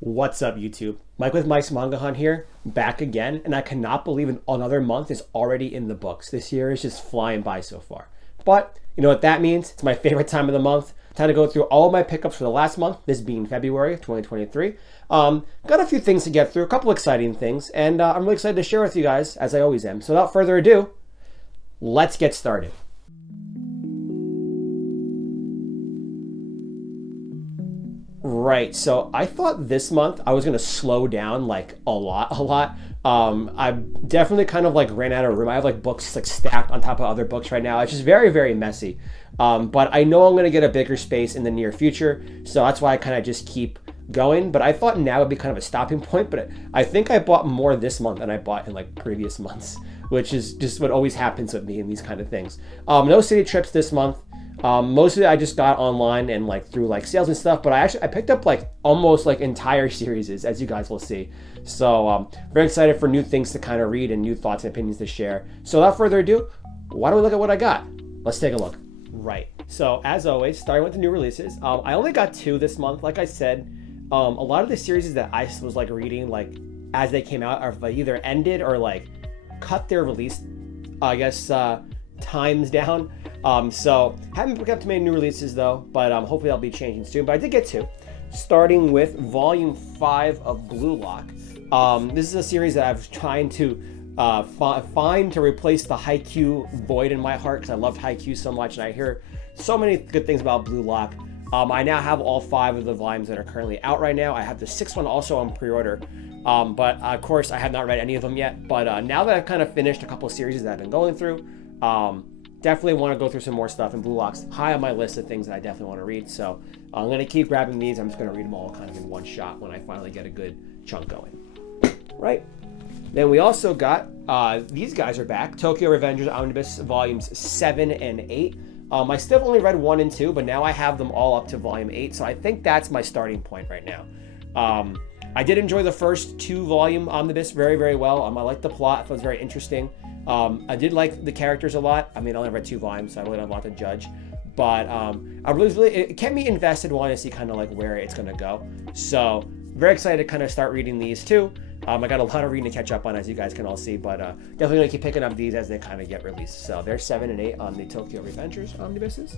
What's up, YouTube? Mike with Mike's Manga Hunt here, back again, and I cannot believe another month is already in the books. This year is just flying by so far. But you know what that means? It's my favorite time of the month. Time to go through all of my pickups for the last month, this being February of 2023. Got a few things to get through, a couple exciting things, and I'm really excited to share with you guys, as I always am. So without further ado, let's get started. Right, so I thought this month I was gonna slow down like a lot. I definitely kind of like ran out of room. I have like books like stacked on top of other books right now. It's just very messy. But I know I'm gonna get a bigger space in the near future, so that's why I kind of just keep going. But I thought now would be kind of a stopping point. But I think I bought more this month than I bought in like previous months, which is just what always happens with me in these kind of things. No city trips this month. Most of it I just got online and like through like sales and stuff, but I picked up like almost like entire series, as you guys will see. So very excited for new things to kind of read and new thoughts and opinions to share. So without further ado, why don't we look at what I got? Let's take a look. Right. So as always, starting with the new releases, I only got 2 this month. Like I said, a lot of the series that I was like reading like as they came out are either ended or like cut their release, I guess, times down. So haven't picked up too many new releases though, but hopefully that'll be changing soon. But I did get 2, starting with Volume 5 of Blue Lock. This is a series that I've trying to find to replace the Haikyuu void in my heart, because I loved Haikyuu so much, and I hear so many good things about Blue Lock. I now have all 5 of the volumes that are currently out right now. I have the 6th one also on pre-order, but of course I have not read any of them yet. But now that I've kind of finished a couple of series that I've been going through, definitely want to go through some more stuff, and Blue Lock's high on my list of things that I definitely want to read. So I'm going to keep grabbing these. I'm just going to read them all kind of in one shot when I finally get a good chunk going. Right. Then we also got, these guys are back, Tokyo Revengers Omnibus Volumes 7 and 8. I still only read 1 and 2, but now I have them all up to Volume 8. So I think that's my starting point right now. I did enjoy the first 2-volume Omnibus very well. I liked the plot. I thought it was very interesting. I did like the characters a lot. I mean, I only read 2 volumes, so I really don't want to judge. But it kept me invested, wanting to see kind of like where it's going to go. So very excited to kind of start reading these too. I got a lot of reading to catch up on, as you guys can all see, but definitely going to keep picking up these as they kind of get released. So there's 7 and 8 on the Tokyo Revengers Omnibuses.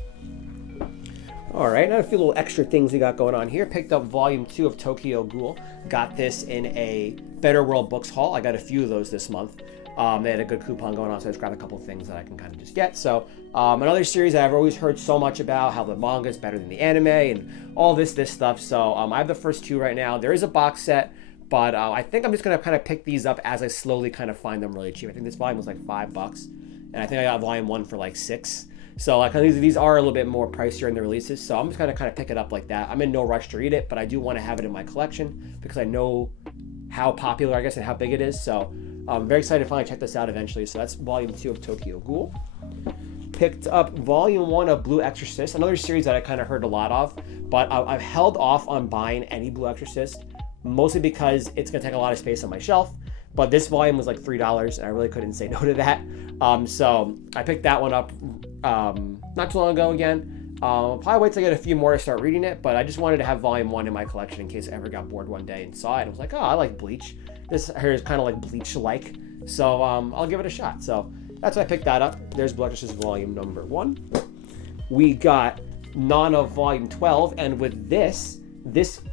All right, now a few little extra things we got going on here. Picked up Volume 2 of Tokyo Ghoul. Got this in a Better World Books haul. I got a few of those this month. They had a good coupon going on, so I just grabbed a couple of things that I can kind of just get. So another series that I've always heard so much about, how the manga is better than the anime and all this stuff. So I have the first 2 right now. There is a box set, but I think I'm just going to kind of pick these up as I slowly kind of find them really cheap. I think this volume was like $5, and I think I got Volume 1 for like $6. So like these are a little bit more pricier in the releases, so I'm just going to kind of pick it up like that. I'm in no rush to read it, but I do want to have it in my collection because I know how popular, I guess, and how big it is. So I'm very excited to finally check this out eventually. So that's Volume 2 of Tokyo Ghoul. Picked up Volume 1 of Blue Exorcist, another series that I kind of heard a lot of, but I've held off on buying any Blue Exorcist, mostly because it's going to take a lot of space on my shelf. But this volume was like $3, and I really couldn't say no to that. So I picked that one up not too long ago again. I'll probably wait till I get a few more to start reading it, but I just wanted to have Volume 1 in my collection in case I ever got bored one day and saw it. I was like, oh, I like Bleach. This here is kind of like Bleach-like, so I'll give it a shot. So that's why I picked that up. There's Blue Exorcist Volume number 1. We got Nana Volume 12, and with this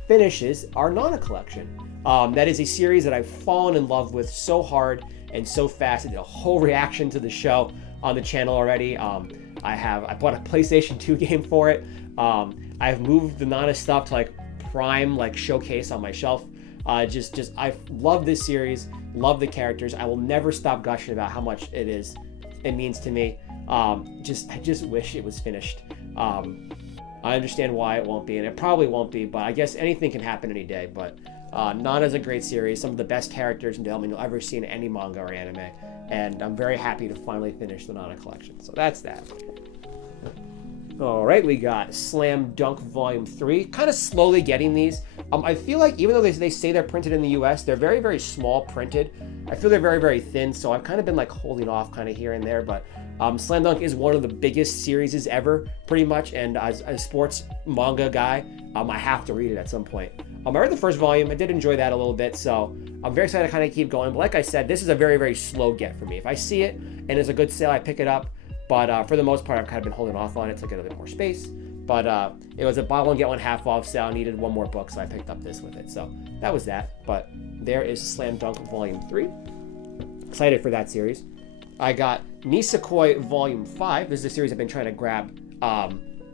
finishes our Nana collection. That is a series that I've fallen in love with so hard and so fast. I did a whole reaction to the show on the channel already. I bought a PlayStation 2 game for it. I've moved the Nana stuff to like prime like showcase on my shelf. I love this series, love the characters. I will never stop gushing about how much it means to me. I just wish it was finished. I understand why it won't be, and it probably won't be, but I guess anything can happen any day. But Nana's a great series, some of the best characters and development you'll ever see in any manga or anime, and I'm very happy to finally finish the Nana collection. So that's that. All right, we got Slam Dunk Volume 3. Kind of slowly getting these. I feel like even though they say they're printed in the US, they're very small printed. I feel they're very thin, so I've kind of been like holding off kind of here and there, but Slam Dunk is one of the biggest series ever, pretty much, and as a sports manga guy, I have to read it at some point. I read the first volume. I did enjoy that a little bit, so I'm very excited to kind of keep going. But like I said, this is a very, very slow get for me. If I see it and it's a good sale, I pick it up. But for the most part, I've kind of been holding off on it to get a bit more space. But it was a buy one, get one half off sale. I needed one more book, so I picked up this with it. So that was that. But there is Slam Dunk Volume 3. Excited for that series. I got Nisekoi Volume 5. This is a series I've been trying to grab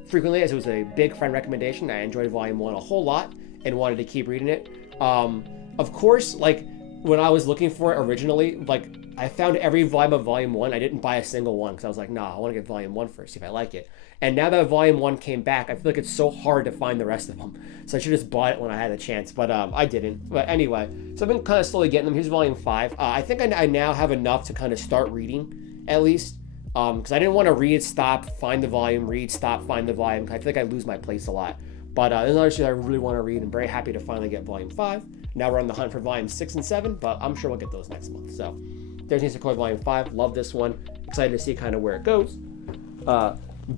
frequently, as it was a big friend recommendation. I enjoyed Volume 1 a whole lot and wanted to keep reading it. Of course, like, when I was looking for it originally, like, I found every volume of Volume 1. I didn't buy a single one because I was like, nah, I want to get Volume 1 first, see if I like it. And now that Volume 1 came back, I feel like it's so hard to find the rest of them. So I should have just bought it when I had a chance, but I didn't. But anyway, so I've been kind of slowly getting them. Here's Volume 5. I think I now have enough to kind of start reading, at least. Because I didn't want to read, stop, find the volume, read, stop, find the volume. I feel like I lose my place a lot. But there's another series I really want to read. I'm very happy to finally get Volume 5. Now we're on the hunt for Volume 6 and 7, but I'm sure we'll get those next month. So there's Nisekoi Volume 5. Love this one. Excited to see kind of where it goes.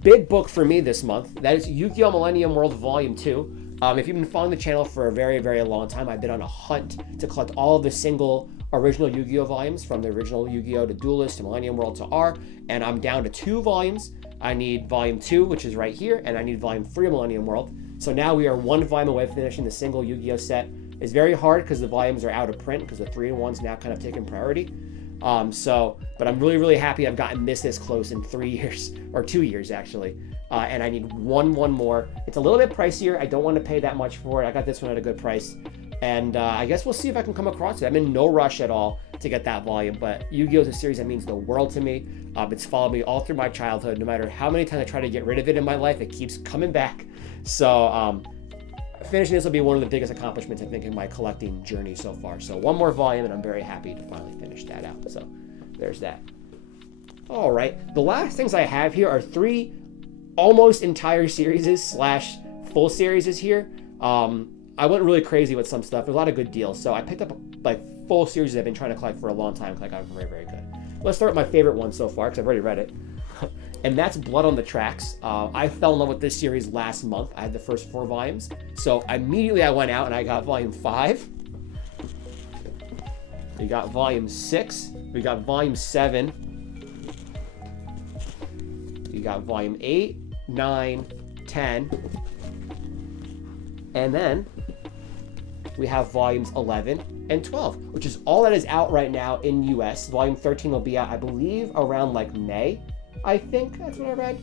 Big book for me this month. That is Yu-Gi-Oh! Millennium World Volume 2. If you've been following the channel for a very, very long time, I've been on a hunt to collect all of the single original Yu-Gi-Oh! Volumes, from the original Yu-Gi-Oh! To Duelist to Millennium World to R, and I'm down to 2 volumes. I need Volume 2, which is right here, and I need Volume 3 of Millennium World. So now we are 1 volume away from finishing the single Yu-Gi-Oh! Set. It's very hard because the volumes are out of print, because the 3-in-1's now kind of taking priority. But I'm really, really happy I've gotten this close in 3 years, or 2 years actually. And I need one more. It's a little bit pricier. I don't want to pay that much for it. I got this one at a good price. And I guess we'll see if I can come across it. I'm in no rush at all to get that volume, but Yu-Gi-Oh! Is a series that means the world to me. It's followed me all through my childhood. No matter how many times I try to get rid of it in my life, it keeps coming back. So finishing this will be one of the biggest accomplishments, I think, in my collecting journey so far. So one more volume, and I'm very happy to finally finish that out. So there's that. All right, the last things I have here are 3 almost entire series / full series here. I went really crazy with some stuff. There's a lot of good deals. So I picked up like full series I've been trying to collect for a long time, because I got it very, very good. Let's start with my favorite one so far, because I've already read it. And that's Blood on the Tracks. I fell in love with this series last month. I had the first 4 volumes. So immediately I went out and I got Volume 5. We got Volume 6. We got Volume 7. We got Volume 8, 9, 10. And then we have Volumes 11 and 12, which is all that is out right now in US. Volume 13 will be out, I believe, around like May. I think that's what I read.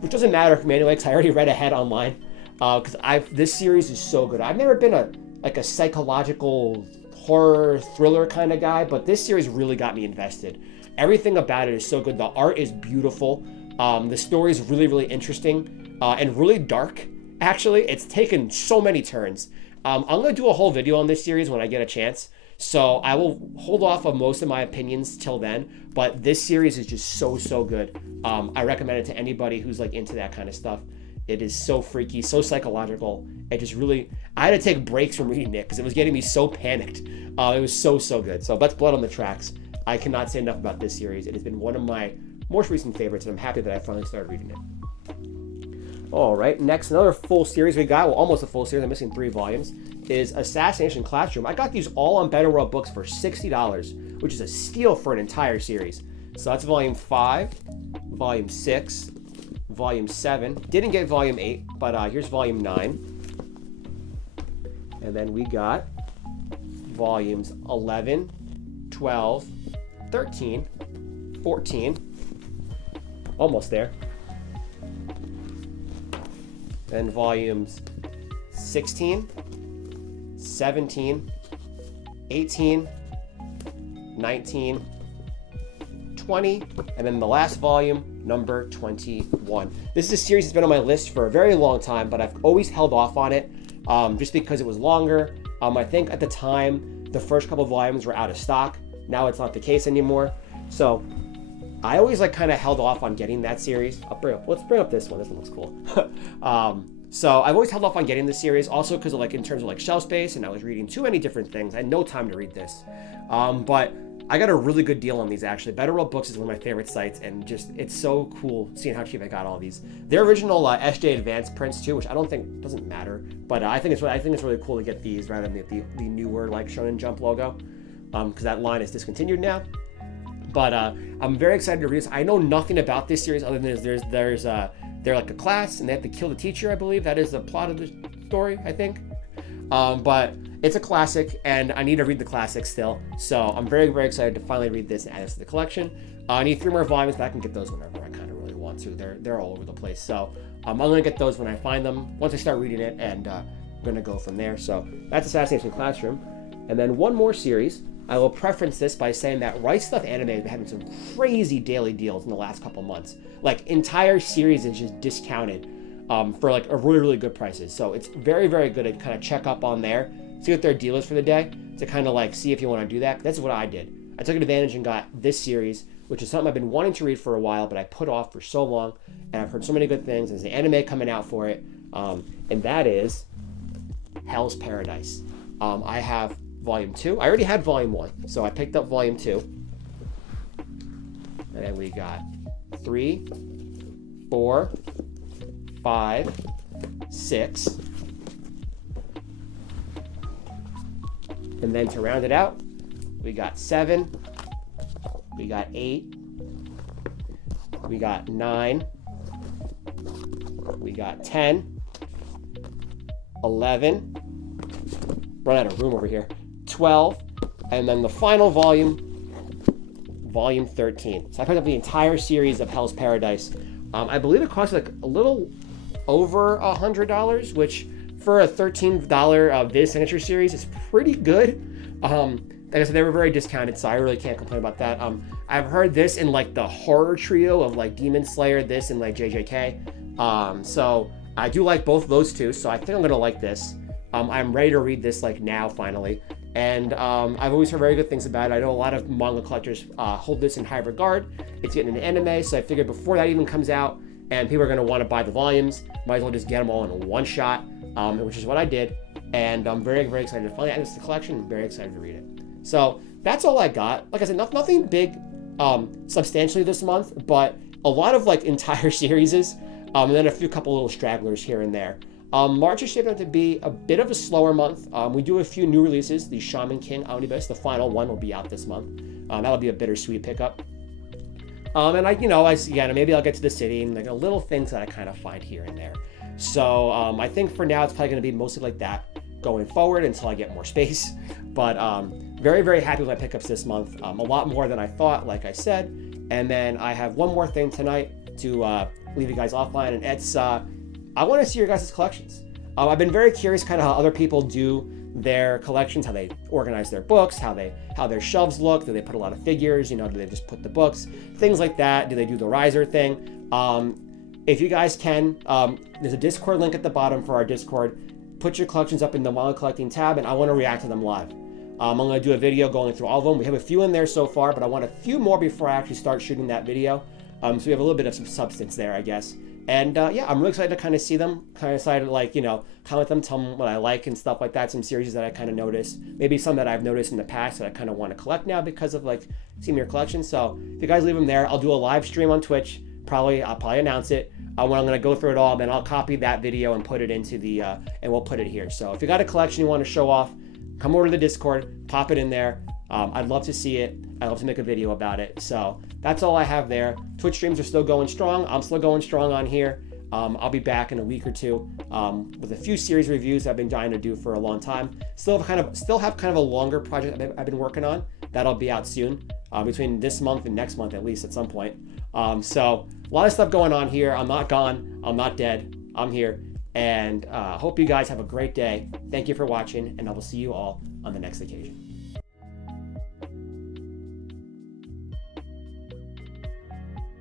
Which doesn't matter for me anyway, because I already read ahead online. Because this series is so good. I've never been a psychological horror thriller kind of guy, but this series really got me invested. Everything about it is so good. The art is beautiful. The story is really, really interesting and really dark. Actually, it's taken so many turns. I'm going to do a whole video on this series when I get a chance. So I will hold off on most of my opinions till then. But this series is just so good. I recommend it to anybody who's like into that kind of stuff. It is so freaky, so psychological. It just really, I had to take breaks from reading it because it was getting me so panicked. It was so good. So that's Blood on the Tracks. I cannot say enough about this series. It has been one of my most recent favorites, and I'm happy that I finally started reading it. All right, next, another full series we got, well, almost a full series, I'm missing 3 volumes, is Assassination Classroom. I got these all on Better World Books for $60, which is a steal for an entire series. So that's Volume 5, Volume 6, Volume 7. Didn't get Volume 8, but here's Volume 9. And then we got Volumes 11, 12, 13, 14. Almost there. Then volumes 16, 17, 18, 19, 20, and then the last volume, number 21. This is a series that's been on my list for a very long time, but I've always held off on it just because it was longer. I think at the time, the first couple of volumes were out of stock. Now it's not the case anymore. So I always like kind of held off on getting that series. Let's bring up this one. This one looks cool. So I've always held off on getting this series, also because of like in terms of like shelf space, and I was reading too many different things. I had no time to read this. But I got a really good deal on these actually. Better World Books is one of my favorite sites, and just it's so cool seeing how cheap I got all these. Their original SJ Advanced prints too, which I don't think doesn't matter, but I think it's really cool to get these rather than the newer like Shonen Jump logo, because that line is discontinued now. But I'm very excited to read this. I know nothing about this series other than they're like a class and they have to kill the teacher. I believe that is the plot of the story. I think, but it's a classic, and I need to read the classic still. So I'm very, very excited to finally read this and add this to the collection. I need 3 more volumes, but I can get those whenever I kind of really want to. They're all over the place. So I'm gonna get those when I find them, once I start reading it, and I'm gonna go from there. So that's Assassination Classroom. And then one more series. I will preference this by saying that Right Stuff Anime has been having some crazy daily deals in the last couple months. Like entire series is just discounted for like a really, really good prices. So it's very, very good to kind of check up on there, see what their deal is for the day, to kind of like see if you want to do that. That's what I did. I took advantage and got this series, which is something I've been wanting to read for a while, but I put off for so long, and I've heard so many good things. There's the anime coming out for it, and that is Hell's Paradise. I have Volume 2. I already had Volume 1, so I picked up Volume 2. And then we got 3, 4, 5, 6. And then to round it out, we got 7, we got 8, we got 9, we got 10, 11, run out of room over here, 12, and then the final volume, Volume 13. So I picked up the entire series of Hell's Paradise. I believe it cost like a little over $100, which for a $13 Viz Signature series is pretty good. Like I said, they were very discounted, so I really can't complain about that. I've heard this in like the horror trio of like Demon Slayer, this, and like JJK. So I do like both of those two, so I think I'm gonna like this. I'm ready to read this like now finally, and I've always heard very good things about it. I know a lot of manga collectors hold this in high regard. It's getting an anime, so I figured before that even comes out and people are going to want to buy the volumes, might as well just get them all in one shot, which is what I did, and I'm very, very excited to finally add this to the collection. I'm very excited to read it. So that's all I got. Like I said, nothing big substantially this month, but a lot of like entire series, and then a couple little stragglers here and there. March is shaping up to be a bit of a slower month. We do a few new releases. The Shaman King Omnibus, the final one, will be out this month. That'll be a bittersweet pickup. And maybe I'll get to the city and like little things that I kind of find here and there. So I think for now it's probably going to be mostly like that going forward until I get more space. But very, very happy with my pickups this month. A lot more than I thought, like I said. And then I have one more thing tonight to leave you guys offline, and it's I want to see your guys' collections. I've been very curious kind of how other people do their collections, how they organize their books, how their shelves look. Do they put a lot of figures? Do they just put the books? Things like that. Do they do the riser thing? If you guys can, there's a Discord link at the bottom for our Discord. Put your collections up in the Manga Collecting tab, and I want to react to them live. I'm going to do a video going through all of them. We have a few in there so far, but I want a few more before I actually start shooting that video. So we have a little bit of some substance there, I guess. And I'm really excited to kind of see them, kind of excited to comment them, tell them what I like and stuff like that. Some series that I kind of noticed, maybe some that I've noticed in the past that I kind of want to collect now because of seeing your collection. So if you guys leave them there, I'll do a live stream on Twitch. I'll probably announce it when I'm going to go through it all. Then I'll copy that video and put it into the, and we'll put it here. So if you got a collection you want to show off, come over to the Discord, pop it in there. I'd love to see it. I'd love to make a video about it. So that's all I have there. Twitch streams are still going strong. I'm still going strong on here. I'll be back in a week or two with a few series reviews I've been dying to do for a long time. Still have kind of a longer project I've been working on. That'll be out soon, between this month and next month at least at some point. So a lot of stuff going on here. I'm not gone. I'm not dead. I'm here. And hope you guys have a great day. Thank you for watching, and I will see you all on the next occasion.